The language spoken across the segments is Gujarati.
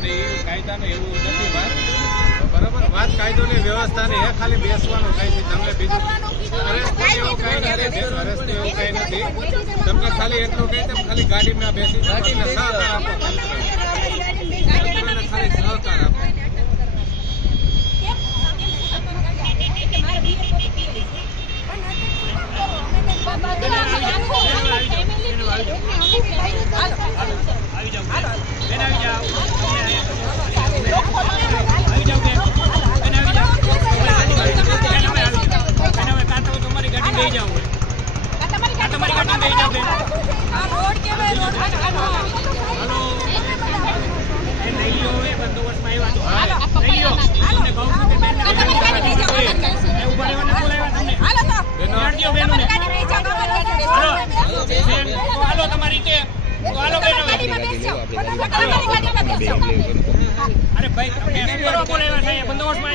એટલે એ કાયદાને એવું નથી વાત બરાબર વાત કાયદોની વ્યવસ્થાની એ ખાલી બેસવાનું કઈ છે તમને બીજું અરેસ્ટ એવું કઈ નથી અરેસ્ટ એવું કઈ નથી તમને ખાલી એટલું કહી તમે ખાલી ગાડીમાં બેસી જાઓ એટલે સહકાર આપો તંત્રને ખાલી સહકાર આપો अरे भाई बंदोबस्त में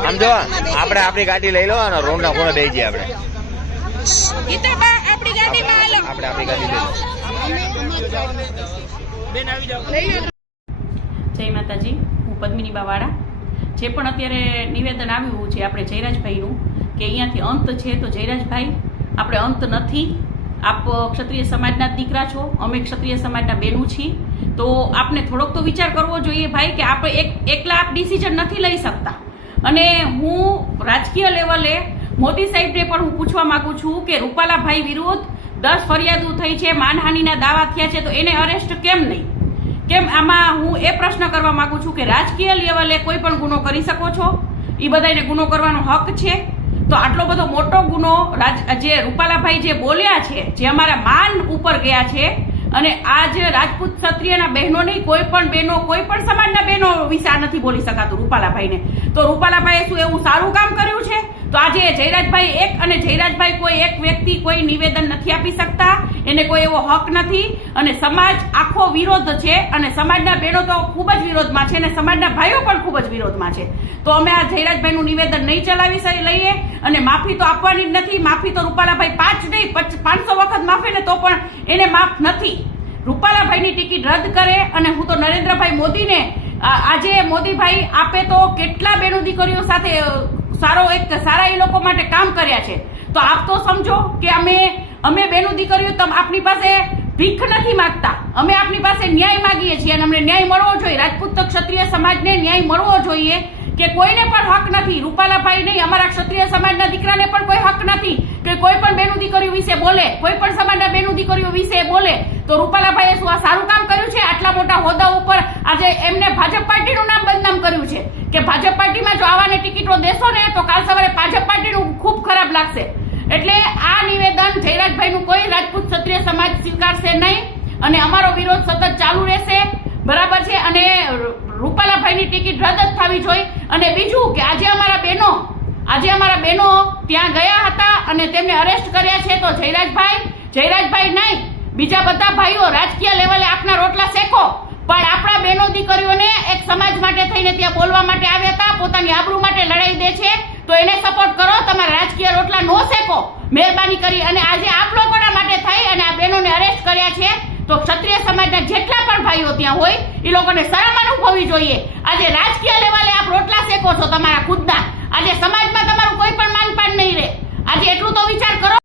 આમ જો આપણે આપણી ગાડી લઈ લો અને રોડ ના ખૂણે બેસી જઈએ આપણે આપણી ગાડી લઈ લો। જય માતાજી, હું પદ્મિની બાવાળા। જે પણ અત્યારે નિવેદન આવ્યું છે આપણે જયરાજભાઈનું કે અહીંયાથી અંત છે, તો જયરાજભાઈ આપણે અંત નથી। આપ ક્ષત્રિય સમાજના દીકરા છો, અમે ક્ષત્રિય સમાજના બહેનો છીએ, તો આપને થોડોક તો વિચાર કરવો જોઈએ ભાઈ કે આપણે એકલા આપ ડિસિઝન નથી લઈ શકતા। અને હું રાજકીય લેવલે મોદી સાહેબને પણ હું પૂછવા માંગુ છું કે રૂપાલાભાઈ વિરુદ્ધ 10 ફરિયાદો થઈ છે, માનહાનિના દાવા થયા છે, તો એને અરેસ્ટ કેમ નહીં? કેમ આમાં હું એ પ્રશ્ન કરવા માંગુ છું કે રાજકીય લેવલે કોઈ પણ ગુનો કરી શકો છો, એ બધાને ગુનો કરવાનો હક છે, તો આટલો બધો મોટો ગુનો જે રૂપાલાભાઈ જે બોલ્યા છે, જે અમારા માન ઉપર ગયા છે, અને આજ રાજપૂત ક્ષત્રિયના બહેનો નહીં, કોઈ પણ બહેનો, કોઈ પણ સમાજના બહેનો વિશે આ નથી બોલી શકાતું રૂપાલાભાઈને। તો રૂપાલાભાઈએ શું એવું સારું કામ કર્યું છે? તો આજે જયરાજભાઈ એક અને જયરાજભાઈ કોઈ એક વ્યક્તિ કોઈ નિવેદન નથી આપી શકતા, એને કોઈ એવો હક નથી, અને સમાજ આખો વિરોધ છે, અને સમાજના બહેનો તો ખૂબ જ વિરોધમાં છે, અને સમાજના ભાઈઓ પણ ખૂબ જ વિરોધમાં છે। તો અમે આ જયરાજભાઈનું નિવેદન નહીં ચલાવી લઈએ, અને માફી તો આપવાની જ નથી। માફી તો રૂપાલાભાઈ 5 નહીં 500 વખત માફે ને તો પણ એને માફ નથી। રૂપાલાભાઈની ટિકિટ રદ કરે, અને હું તો નરેન્દ્રભાઈ મોદીને આજે મોદીભાઈ આપે તો કેટલા બહેનો દીકરીઓ સાથે સારા એ લોકો માટે કામ કર્યા છે, તો આપ તો સમજો કે અમે બહેનો દીકરીઓ આપની પાસે ભીખ નથી માંગતા, અમે આપની પાસે ન્યાય માંગીએ છીએ, અને અમને ન્યાય મળવો જોઈએ। રાજપૂત ક્ષત્રિય સમાજને ન્યાય મળવો જોઈએ કે કોઈને પણ હક નથી, રૂપાલાભાઈ નહીં, અમારા ક્ષત્રિય સમાજના દીકરાને પણ કોઈ હક નથી કે કોઈ પણ બહેનો દીકરીઓ વિશે બોલે, કોઈ પણ સમાજના બહેનો દીકરીઓ વિશે બોલે। તો રૂપાલાભાઈએ શું આ સારું કામ કર્યું છે? આટલા મોટા હોદ્દા ઉપર આજે એમને ભાજપ પાર્ટીનું નામ બદનામ કર્યું છે કે ભાજપ પાર્ટીમાં જો આવાને ટિકિટો દેશો ને તો કાલ સવારે ભાજપ પાર્ટીનું ખૂબ ખરાબ લાગશે। એટલે આ નિવેદન જયરાજભાઈનું કોઈ રાજપૂત ક્ષત્રિય સમાજ સ્વીકારશે નહીં, અને અમારો વિરોધ સતત ચાલુ રહેશે, બરાબર છે। અને રૂપાલાભાઈની ટિકિટ રદ જ થવી જોઈએ। અને બીજું કે આજે અમારા બહેનો ત્યાં ગયા હતા અને તેમને અરેસ્ટ કર્યા છે, તો જયરાજભાઈ નહીં, બીજા બધા ભાઈઓ રાજકીય લેવલે આપના રોટલા શેકો, પણ આપણા બહેનો દીકરીઓને એક સમાજ માટે થઈને ત્યાં બોલવા માટે આવ્યા હતા, પોતાની આબરૂ માટે લડાઈ દે છે, તો એને સપોર્ટ કરો, તમારા રાજકીય રોટલા નો શેકો મહેરબાની કરી। અને આજે આપ લોકોના માટે થઈ અને આ બહેનોને અરેસ્ટ કર્યા છે, તો ક્ષત્રિય સમાજના જેટલા પણ ભાઈઓ ત્યાં હોય એ લોકોને શરમ અનુભવવી જોઈએ। આજે રાજકીય લેવલે આપ રોટલા શેકો છો તમારા ખુદના, આજે સમાજમાં તમારું કોઈ પણ માનપાન નહીં રહે। આજે એટલું તો વિચાર કરો